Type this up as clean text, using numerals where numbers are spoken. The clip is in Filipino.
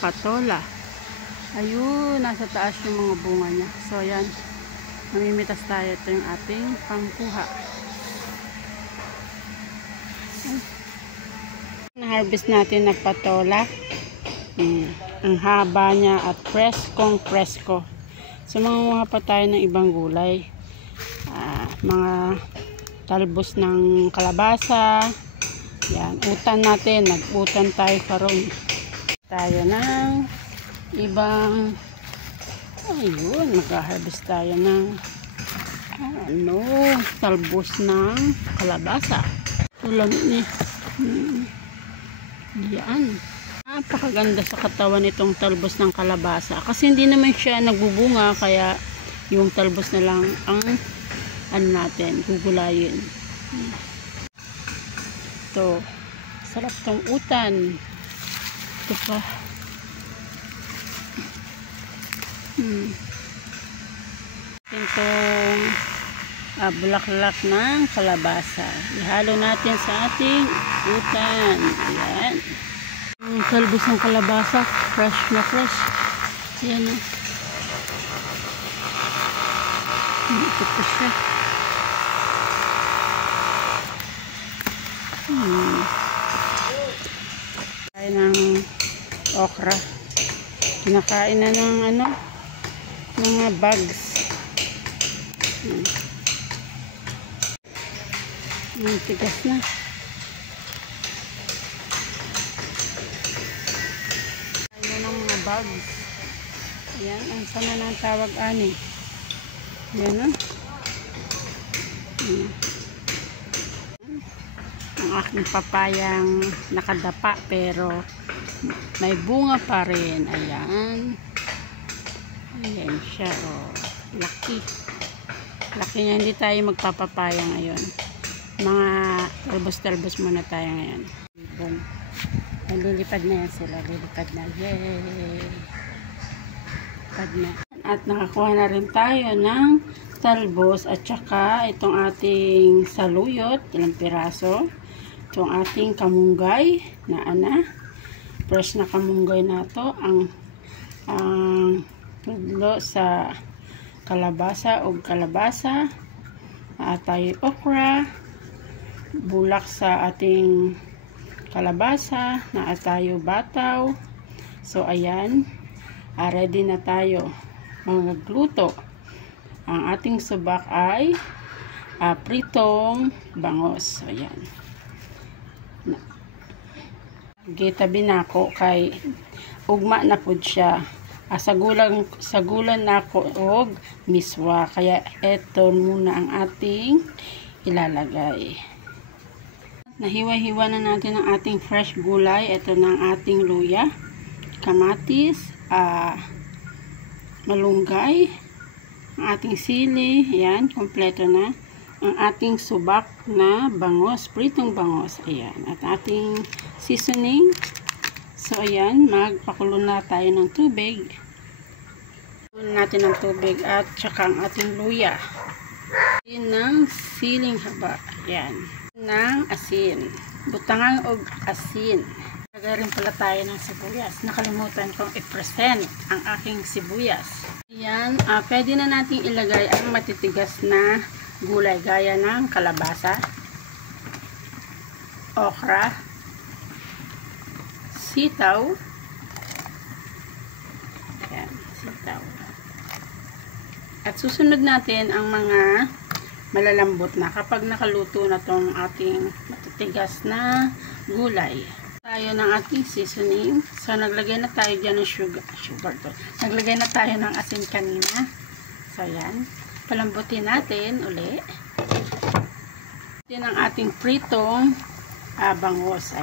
patola. Ayun, nasa taas yung mga bunga niya. So ayan, mamimitas tayo. Ito yung ating pangkuha. Na-harvest natin na patola. Ang haba niya at preskong presko. So mangunguha pa tayo ng ibang gulay. Mga talbos ng kalabasa. Yan, utan natin. Nag-utan tayo karon. Tayo ng ibang, ayun, mag-harvest tayo ng talbos ng kalabasa. Tulad ni yan. Napakaganda sa katawan itong talbos ng kalabasa. Kasi hindi naman siya nagbubunga, kaya yung talbos na lang ang natin, gugulayin. Ito, sarap tong utan. Ito pa. Itong bulaklak ng kalabasa. Ihalo natin sa ating utan. Ayan. Ang talbos ng kalabasa, fresh na fresh. Ayan o. Ito pa siya. Tayo ng okra. Kinakain na ng mga bugs. Tigas na. Kain na ng mga bugs. Ayan, ang sana ng tawag ani. Ayan o. Ang aking papayang nakadapa pero may bunga pa rin. Ayan. Ayan siya. Oh. Laki. Laki niya. Hindi tayo magpapapaya ngayon. Mga talbos-talbos muna tayo ngayon. Lilipad na yan sila. Lilipad na. Yay! Lilipad na. At nakakuha na rin tayo ng talbos at saka itong ating saluyot. Ilang piraso. Itong ating kamunggay na fresh na kamunggay na to. Ang tudlo sa kalabasa o kalabasa. Tayo okra. Bulak sa ating kalabasa. Tayo bataw. So ayan. Ready na tayo magluto. Ang ating subak ay pritong bangos. So ayan. Gitabi na ako kay ugma na pud siya. Sagulan na ako og miswa. Kaya eto muna ang ating ilalagay. Nahiwa-hiwa na natin ang ating fresh gulay. Ito na ang ating luya, kamatis, malunggay, ang ating sili. Ayan, kompleto na. Ang ating subak na bangos, pritong bangos. Ayan, at ating seasoning. So ayan, magpakulo na tayo ng tubig. Pakulo natin ng tubig at saka ang ating luya. Ng siling haba. Ayan. Ng asin. Butangan o asin. Lagay rin pala tayo ng sibuyas. Nakalimutan kong i-present ang aking sibuyas. Ayan. Pwede na natin ilagay ang matitigas na gulay gaya ng kalabasa, okra, sitaw. Ayan, sitaw. At susunod natin ang mga malalambot na kapag nakaluto na tong ating matitigas na gulay. Tayo ng ating seasoning. So naglagay na tayo dyan ng sugar to. Naglagay na tayo ng asin kanina. So ayan. Palambutin natin uli. Yan ang ating pritong bangos.